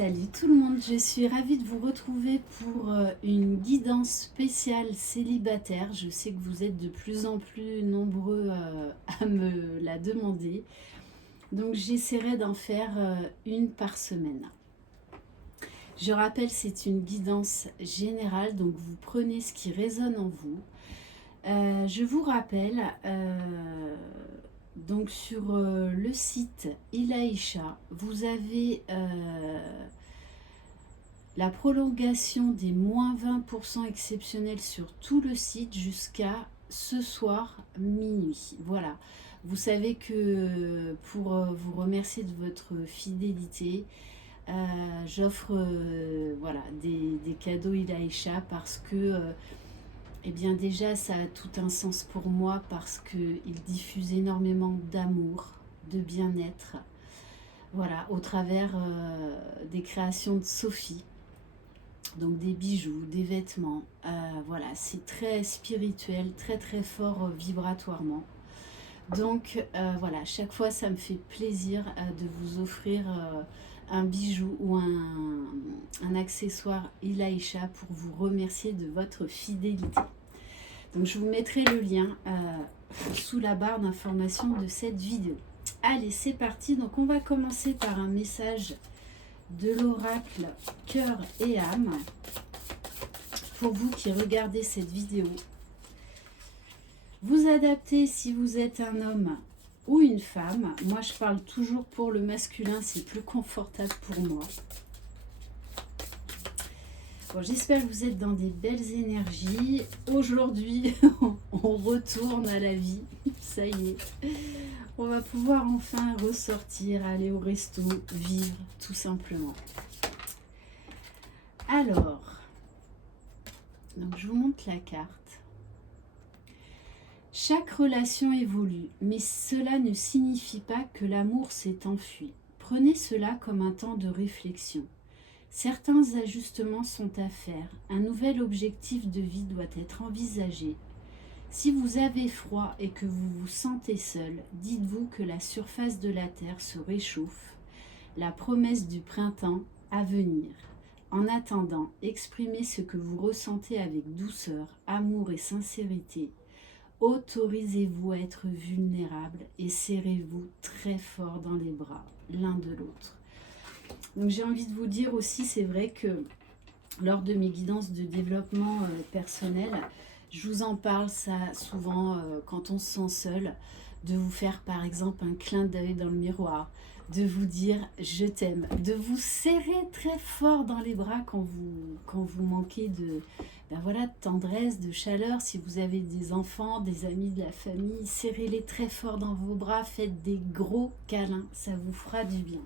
Salut tout le monde, je suis ravie de vous retrouver pour une guidance spéciale célibataire. Je sais que vous êtes de plus en plus nombreux à me la demander, donc j'essaierai d'en faire une par semaine. Je rappelle, c'est une guidance générale, donc vous prenez ce qui résonne en vous. Je vous rappelle, donc sur le site Ilaïcha, vous avez la prolongation des moins 20% exceptionnels sur tout le site jusqu'à ce soir minuit. Voilà, vous savez que pour vous remercier de votre fidélité, j'offre voilà, des cadeaux Ilaïcha parce que eh bien déjà ça a tout un sens pour moi parce qu'il diffuse énormément d'amour, de bien-être, voilà, au travers des créations de Sophie. Donc des bijoux, des vêtements, voilà, c'est très spirituel, très très fort vibratoirement. Donc voilà, chaque fois ça me fait plaisir de vous offrir un bijou ou un accessoire Ilaïcha pour vous remercier de votre fidélité. Donc je vous mettrai le lien sous la barre d'information de cette vidéo. Allez, c'est parti. Donc on va commencer par un message de l'oracle cœur et âme pour vous qui regardez cette vidéo. Vous adaptez si vous êtes un homme ou une femme. Moi je parle toujours pour le masculin, c'est plus confortable pour moi. Bon, j'espère que vous êtes dans des belles énergies. Aujourd'hui, on retourne à la vie. Ça y est. On va pouvoir enfin ressortir, aller au resto, vivre tout simplement. Alors, donc je vous montre la carte. Chaque relation évolue, mais cela ne signifie pas que l'amour s'est enfui. Prenez cela comme un temps de réflexion. Certains ajustements sont à faire. Un nouvel objectif de vie doit être envisagé. Si vous avez froid et que vous vous sentez seul, dites-vous que la surface de la Terre se réchauffe, la promesse du printemps à venir. En attendant, exprimez ce que vous ressentez avec douceur, amour et sincérité. Autorisez-vous à être vulnérable et serrez-vous très fort dans les bras l'un de l'autre. Donc j'ai envie de vous dire aussi, c'est vrai que lors de mes guidances de développement personnel, je vous en parle ça souvent quand on se sent seul, de vous faire par exemple un clin d'œil dans le miroir, de vous dire je t'aime, de vous serrer très fort dans les bras quand vous manquez de, voilà, de tendresse, de chaleur. Si vous avez des enfants, des amis de la famille, serrez-les très fort dans vos bras, faites des gros câlins, ça vous fera du bien.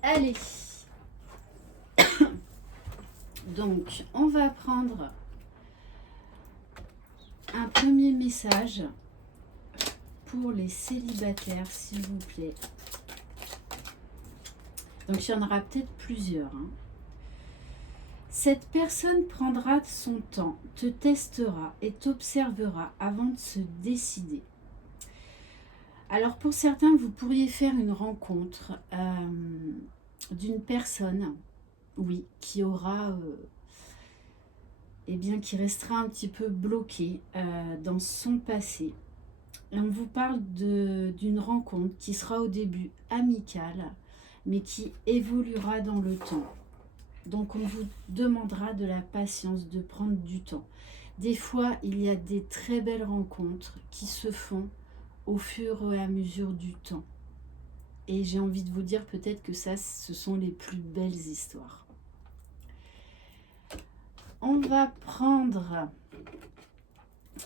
Allez, donc on va prendre un premier message pour les célibataires, s'il vous plaît. Donc il y en aura peut-être plusieurs. Cette personne prendra son temps, te testera et t'observera avant de se décider. Alors pour certains, vous pourriez faire une rencontre d'une personne, oui, qui aura, eh bien, qui restera un petit peu bloquée dans son passé. Et on vous parle d'une rencontre qui sera au début amicale, mais qui évoluera dans le temps. Donc on vous demandera de la patience, de prendre du temps. Des fois, il y a des très belles rencontres qui se font au fur et à mesure du temps. Et j'ai envie de vous dire peut-être que ça, ce sont les plus belles histoires. On va prendre,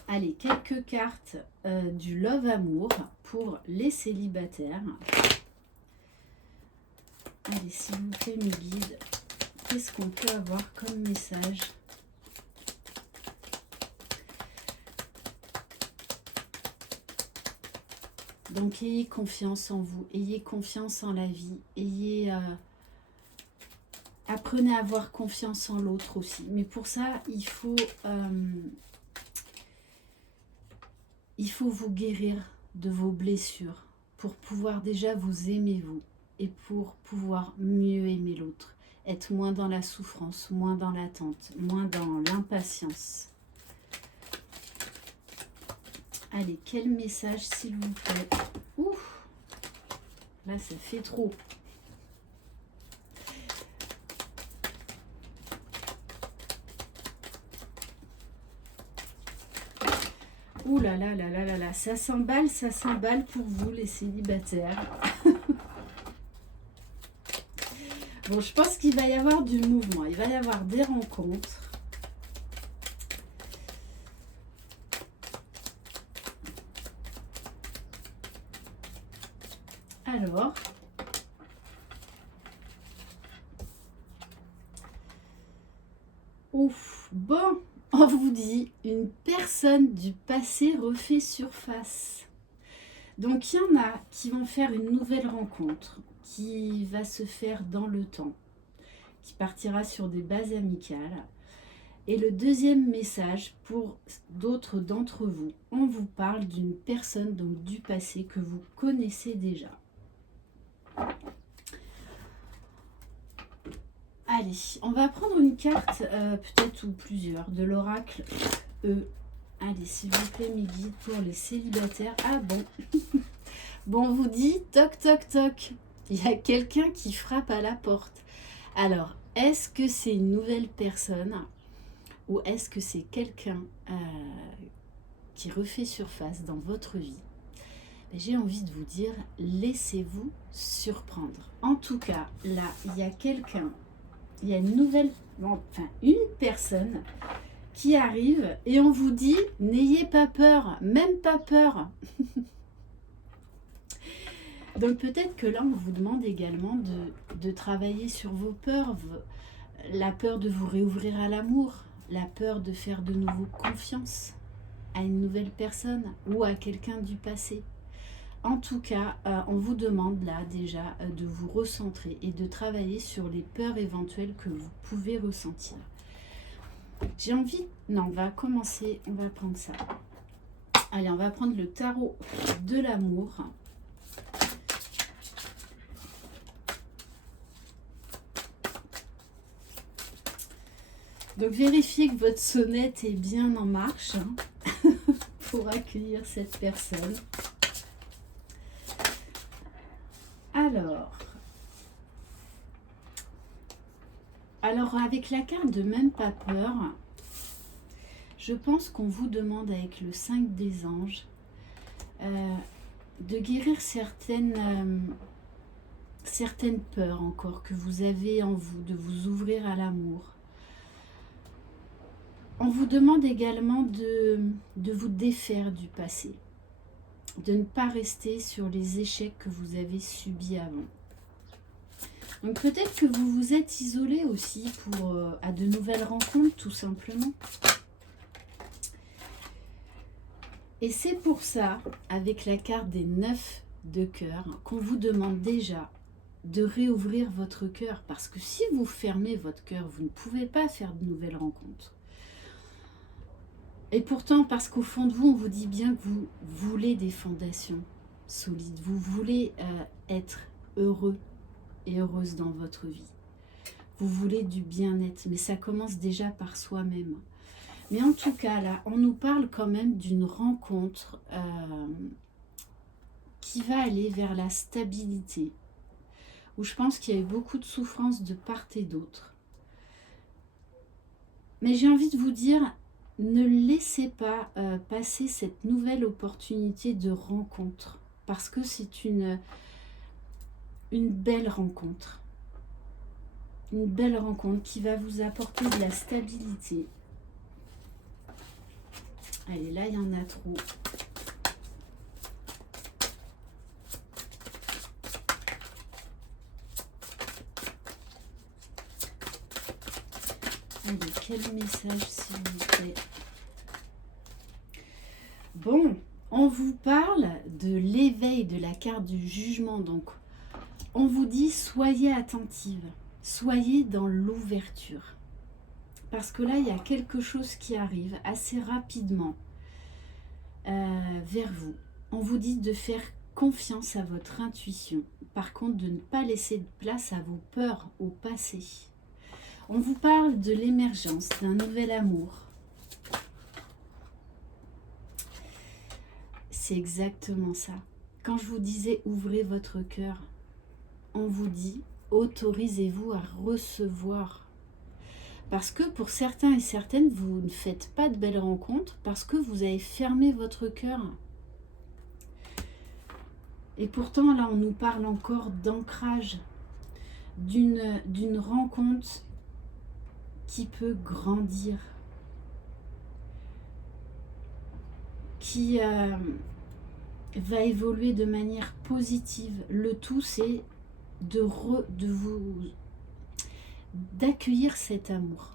allez, quelques cartes du Love Amour pour les célibataires. Allez, s'il vous plaît, mes guides, qu'est-ce qu'on peut avoir comme message ? Donc, ayez confiance en vous, ayez confiance en la vie, apprenez à avoir confiance en l'autre aussi. Mais pour ça, il faut vous guérir de vos blessures pour pouvoir déjà vous aimer vous et pour pouvoir mieux aimer l'autre. Être moins dans la souffrance, moins dans l'attente, moins dans l'impatience. Allez, quel message s'il vous plaît? Ouf, là ça fait trop. Ouh là là là là là là, ça s'emballe pour vous les célibataires. Bon, je pense qu'il va y avoir du mouvement, il va y avoir des rencontres. Alors, ouf, bon, on vous dit, une personne du passé refait surface. Donc, il y en a qui vont faire une nouvelle rencontre, qui va se faire dans le temps, qui partira sur des bases amicales. Et le deuxième message, pour d'autres d'entre vous, on vous parle d'une personne donc du passé que vous connaissez déjà. Allez, on va prendre une carte, peut-être ou plusieurs, de l'oracle E. Allez, s'il vous plaît, mes guides pour les célibataires. Ah bon. Bon, on vous dit, toc, toc, toc. Il y a quelqu'un qui frappe à la porte. Alors, est-ce que c'est une nouvelle personne ou est-ce que c'est quelqu'un qui refait surface dans votre vie? J'ai envie de vous dire, laissez-vous surprendre. En tout cas, là, il y a quelqu'un, il y a une nouvelle, enfin une personne qui arrive et on vous dit, n'ayez pas peur, même pas peur. Donc peut-être que là, on vous demande également de travailler sur vos peurs, la peur de vous réouvrir à l'amour, la peur de faire de nouveau confiance à une nouvelle personne ou à quelqu'un du passé. En tout cas, on vous demande là déjà de vous recentrer et de travailler sur les peurs éventuelles que vous pouvez ressentir. J'ai envie... Non, on va commencer, on va prendre ça. Allez, on va prendre le tarot de l'amour. Donc vérifiez que votre sonnette est bien en marche pour accueillir cette personne. Alors avec la carte de même pas peur, je pense qu'on vous demande avec le 5 des anges de guérir certaines peurs encore que vous avez en vous, de vous ouvrir à l'amour. On vous demande également de vous défaire du passé, de ne pas rester sur les échecs que vous avez subis avant. Donc peut-être que vous vous êtes isolé aussi à de nouvelles rencontres, tout simplement. Et c'est pour ça, avec la carte des 9 de cœur, qu'on vous demande déjà de réouvrir votre cœur. Parce que si vous fermez votre cœur, vous ne pouvez pas faire de nouvelles rencontres. Et pourtant, parce qu'au fond de vous, on vous dit bien que vous voulez des fondations solides. Vous voulez être heureux et heureuse dans votre vie. Vous voulez du bien-être, mais ça commence déjà par soi-même. Mais en tout cas, là, on nous parle quand même d'une rencontre qui va aller vers la stabilité, où je pense qu'il y a eu beaucoup de souffrance de part et d'autre. Mais j'ai envie de vous dire, ne laissez pas passer cette nouvelle opportunité de rencontre, parce que c'est une belle rencontre. Une belle rencontre qui va vous apporter de la stabilité. Allez, là, il y en a trop. Allez, quel message, s'il vous plaît? Bon, on vous parle de l'éveil de la carte du jugement. Donc, on vous dit, soyez attentive. Soyez dans l'ouverture. Parce que là, il y a quelque chose qui arrive assez rapidement vers vous. On vous dit de faire confiance à votre intuition. Par contre, de ne pas laisser de place à vos peurs au passé. On vous parle de l'émergence d'un nouvel amour. C'est exactement ça. Quand je vous disais ouvrez votre cœur, on vous dit autorisez-vous à recevoir. Parce que pour certains et certaines, vous ne faites pas de belles rencontres parce que vous avez fermé votre cœur. Et pourtant, là, on nous parle encore d'ancrage, d'une rencontre qui peut grandir, qui va évoluer de manière positive. Le tout, c'est d'accueillir cet amour,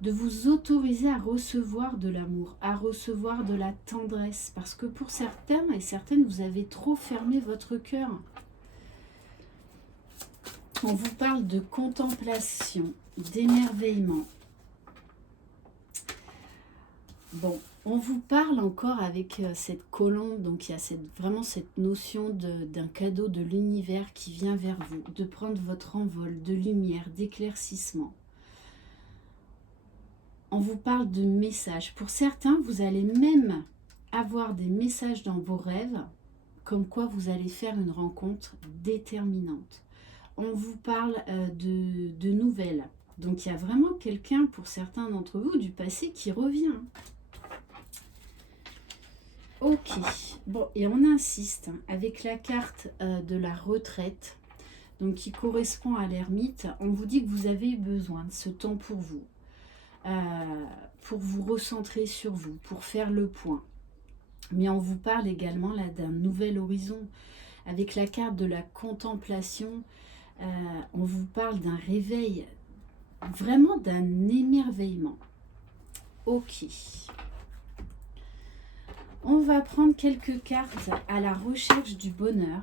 de vous autoriser à recevoir de l'amour, à recevoir de la tendresse, parce que pour certains et certaines, vous avez trop fermé votre cœur. On vous parle de contemplation, d'émerveillement. Bon, on vous parle encore avec cette colombe, donc il y a vraiment cette notion d'un cadeau de l'univers qui vient vers vous, de prendre votre envol, de lumière, d'éclaircissement. On vous parle de messages. Pour certains, vous allez même avoir des messages dans vos rêves, comme quoi vous allez faire une rencontre déterminante. On vous parle de nouvelles. Donc il y a vraiment quelqu'un, pour certains d'entre vous, du passé qui revient. Ok, bon, et on insiste avec la carte de la retraite, donc qui correspond à l'ermite. On vous dit que vous avez besoin de ce temps pour vous recentrer sur vous, pour faire le point. Mais on vous parle également là d'un nouvel horizon. Avec la carte de la contemplation, on vous parle d'un réveil, vraiment d'un émerveillement. Ok. On va prendre quelques cartes à la recherche du bonheur.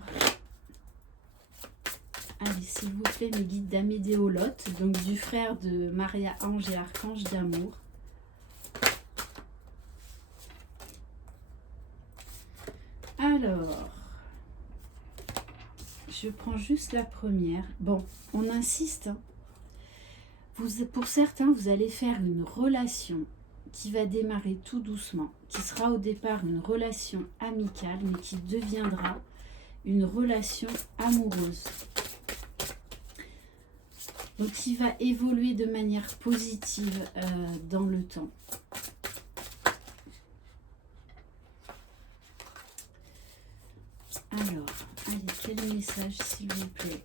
Allez, s'il vous plaît, mes guides d'Amédéolote, donc du frère de Maria Ange et Archange d'amour. Alors, je prends juste la première. Bon, on insiste. Pour certains, vous allez faire une relation qui va démarrer tout doucement, qui sera au départ une relation amicale, mais qui deviendra une relation amoureuse. Donc, qui va évoluer de manière positive dans le temps. Alors, allez, quel message, s'il vous plaît?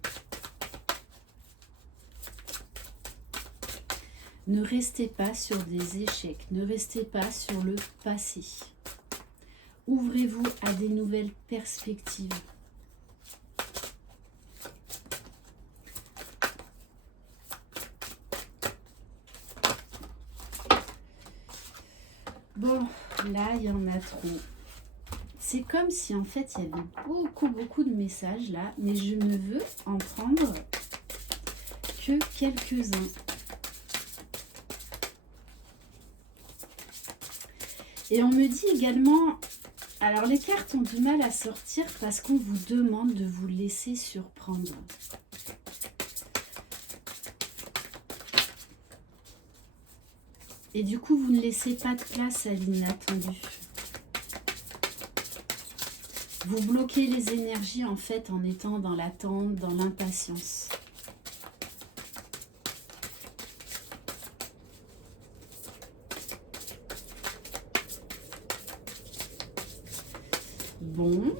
Ne restez pas sur des échecs, ne restez pas sur le passé. Ouvrez-vous à des nouvelles perspectives. Bon, là, il y en a trop. C'est comme si, en fait, il y avait beaucoup de messages là, mais je ne veux en prendre que quelques-uns. Et on me dit également, alors les cartes ont du mal à sortir parce qu'on vous demande de vous laisser surprendre. Et du coup, vous ne laissez pas de place à l'inattendu. Vous bloquez les énergies en fait en étant dans l'attente, dans l'impatience. Bon.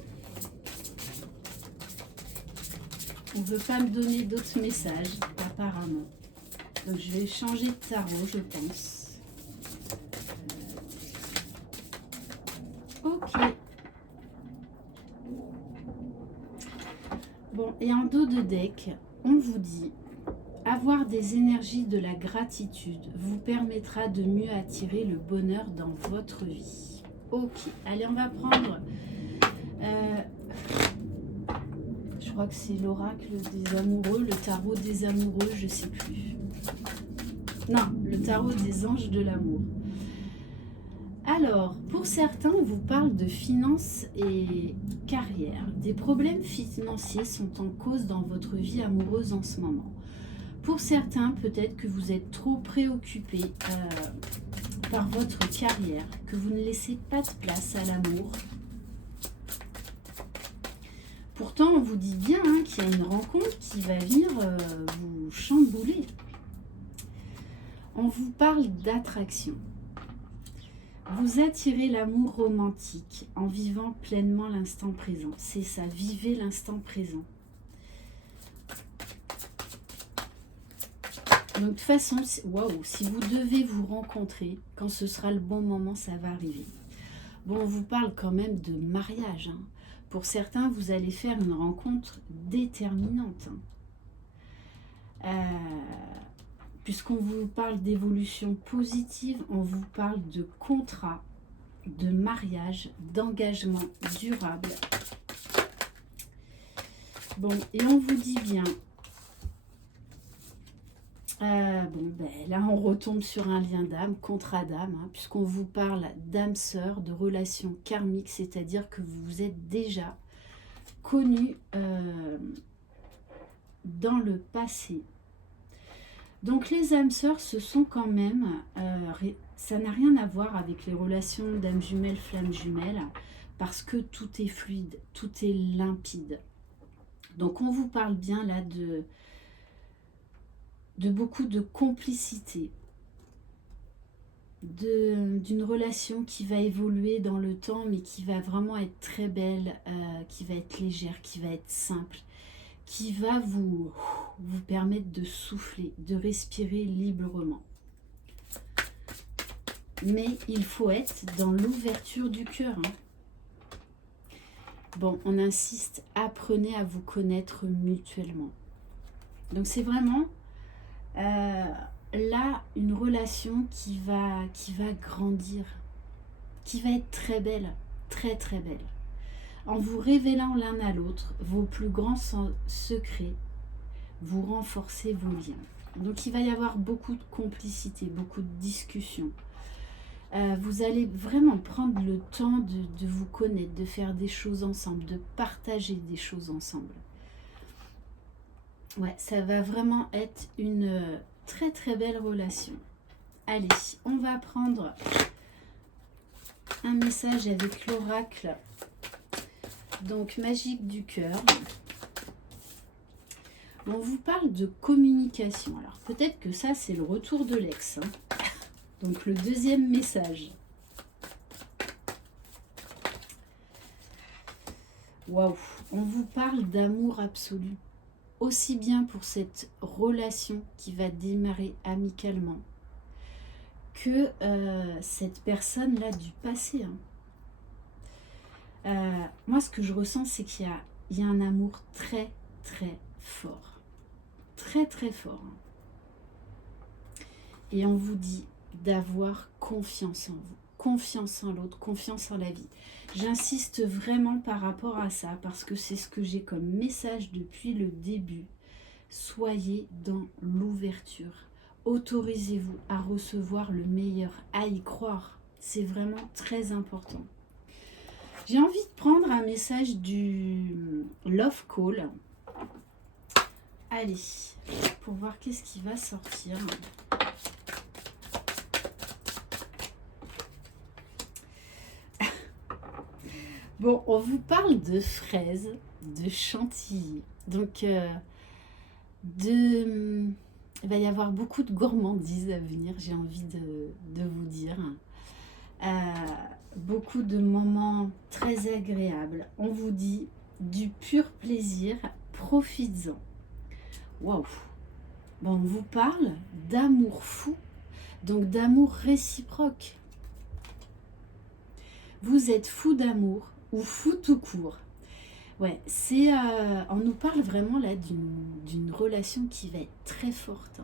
On ne veut pas me donner d'autres messages, apparemment. Donc je vais changer de tarot, je pense. Ok. Bon, et en dos de deck, on vous dit, avoir des énergies de la gratitude vous permettra de mieux attirer le bonheur dans votre vie. Ok, allez, on va prendre... je crois que c'est l'oracle des amoureux, le tarot des amoureux, je ne sais plus. Non, le tarot des anges de l'amour. Alors, pour certains, on vous parle de finances et carrière. Des problèmes financiers sont en cause dans votre vie amoureuse en ce moment. Pour certains, peut-être que vous êtes trop préoccupé par votre carrière, que vous ne laissez pas de place à l'amour. Pourtant, on vous dit bien qu'il y a une rencontre qui va venir vous chambouler. On vous parle d'attraction. Vous attirez l'amour romantique en vivant pleinement l'instant présent. C'est ça, vivez l'instant présent. Donc de toute façon, waouh, si vous devez vous rencontrer, quand ce sera le bon moment, ça va arriver. Bon, on vous parle quand même de mariage. Pour certains, vous allez faire une rencontre déterminante. Puisqu'on vous parle d'évolution positive, on vous parle de contrat, de mariage, d'engagement durable. Bon, et on vous dit bien, là on retombe sur un lien d'âme, contrat d'âme, puisqu'on vous parle d'âme sœur, de relation karmique, c'est-à-dire que vous vous êtes déjà connus dans le passé. Donc les âmes sœurs, ce sont quand même, ça n'a rien à voir avec les relations d'âme jumelle, flamme jumelle, parce que tout est fluide, tout est limpide. Donc on vous parle bien là de beaucoup de complicité, d'une relation qui va évoluer dans le temps, mais qui va vraiment être très belle, qui va être légère, qui va être simple, qui va vous permettre de souffler, de respirer librement. Mais il faut être dans l'ouverture du cœur. Bon, on insiste, apprenez à vous connaître mutuellement. Donc c'est vraiment là une relation qui va grandir, qui va être très belle, très très belle. En vous révélant l'un à l'autre vos plus grands secrets, vous renforcez vos liens. Donc il va y avoir beaucoup de complicité, beaucoup de discussions. Vous allez vraiment prendre le temps de vous connaître, de faire des choses ensemble, de partager des choses ensemble. Ouais, ça va vraiment être une très très belle relation. Allez, on va prendre un message avec l'oracle. Donc, magique du cœur. On vous parle de communication. Alors, peut-être que ça, c'est le retour de l'ex. Donc, le deuxième message. Waouh! On vous parle d'amour absolu. Aussi bien pour cette relation qui va démarrer amicalement que cette personne-là du passé. Moi, ce que je ressens, c'est qu'il y a un amour très, très fort. Très, très fort. Et on vous dit d'avoir confiance en vous, confiance en l'autre, confiance en la vie. J'insiste vraiment par rapport à ça, parce que c'est ce que j'ai comme message depuis le début. Soyez dans l'ouverture. Autorisez-vous à recevoir le meilleur, à y croire. C'est vraiment très important. J'ai envie de prendre un message du Love Call. Allez, pour voir qu'est-ce qui va sortir. Bon, on vous parle de fraises, de chantilly. Donc, il va y avoir beaucoup de gourmandises à venir, j'ai envie de vous dire. Beaucoup de moments très agréables. On vous dit du pur plaisir, profites-en. Waouh! Bon, on vous parle d'amour fou, donc d'amour réciproque. Vous êtes fou d'amour ou fou tout court. Ouais, on nous parle vraiment là d'une relation qui va être très forte,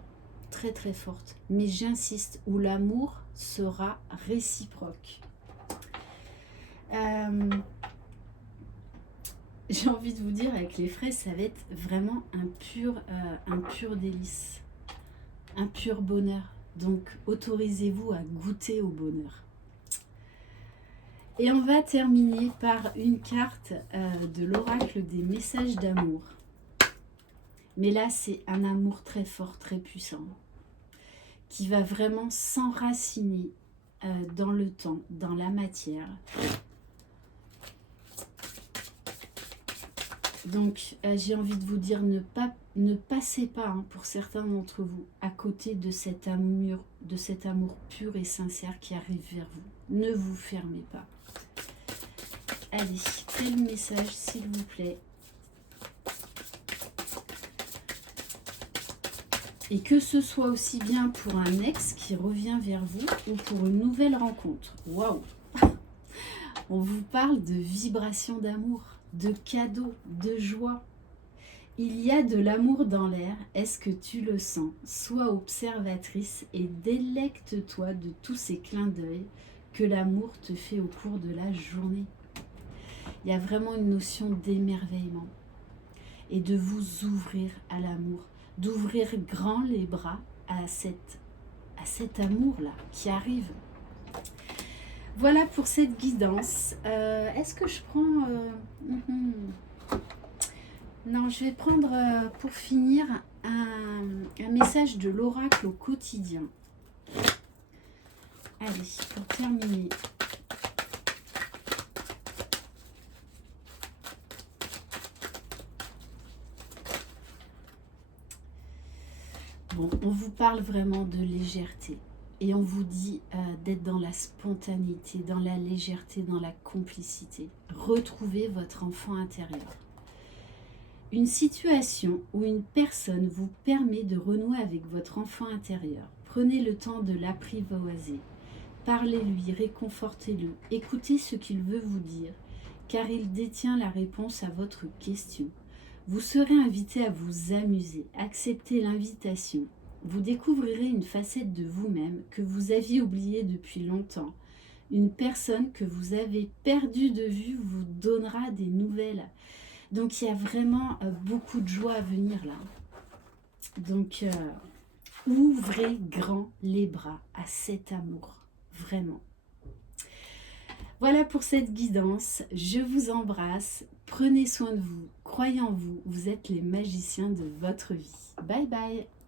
très très forte. Mais j'insiste, où l'amour sera réciproque. J'ai envie de vous dire, avec les fraises, ça va être vraiment un pur délice, un pur bonheur. Donc, autorisez-vous à goûter au bonheur. Et on va terminer par une carte de l'oracle des messages d'amour. Mais là, c'est un amour très fort, très puissant, qui va vraiment s'enraciner dans le temps, dans la matière. Donc, j'ai envie de vous dire, ne passez pas, hein, pour certains d'entre vous, à côté de cet amour pur et sincère qui arrive vers vous. Ne vous fermez pas. Allez, quel message, s'il vous plaît. Et que ce soit aussi bien pour un ex qui revient vers vous ou pour une nouvelle rencontre. Waouh! On vous parle de vibration d'amour, de cadeaux, de joie. Il y a de l'amour dans l'air, est-ce que tu le sens? Sois observatrice et délecte-toi de tous ces clins d'œil que l'amour te fait au cours de la journée. Il y a vraiment une notion d'émerveillement et de vous ouvrir à l'amour, d'ouvrir grand les bras à cet amour-là qui arrive. Voilà pour cette guidance. Est-ce que je prends... Non, je vais prendre pour finir un message de l'oracle au quotidien. Allez, pour terminer. Bon, on vous parle vraiment de légèreté et on vous dit d'être dans la spontanéité, dans la légèreté, dans la complicité. Retrouvez votre enfant intérieur. Une situation ou une personne vous permet de renouer avec votre enfant intérieur. Prenez le temps de l'apprivoiser. Parlez-lui, réconfortez-le, écoutez ce qu'il veut vous dire, car il détient la réponse à votre question. Vous serez invité à vous amuser, acceptez l'invitation. Vous découvrirez une facette de vous-même que vous aviez oubliée depuis longtemps. Une personne que vous avez perdue de vue vous donnera des nouvelles. Donc il y a vraiment beaucoup de joie à venir là. Donc ouvrez grand les bras à cet amour, vraiment. Voilà pour cette guidance, je vous embrasse, prenez soin de vous, croyez en vous, vous êtes les magiciens de votre vie. Bye bye.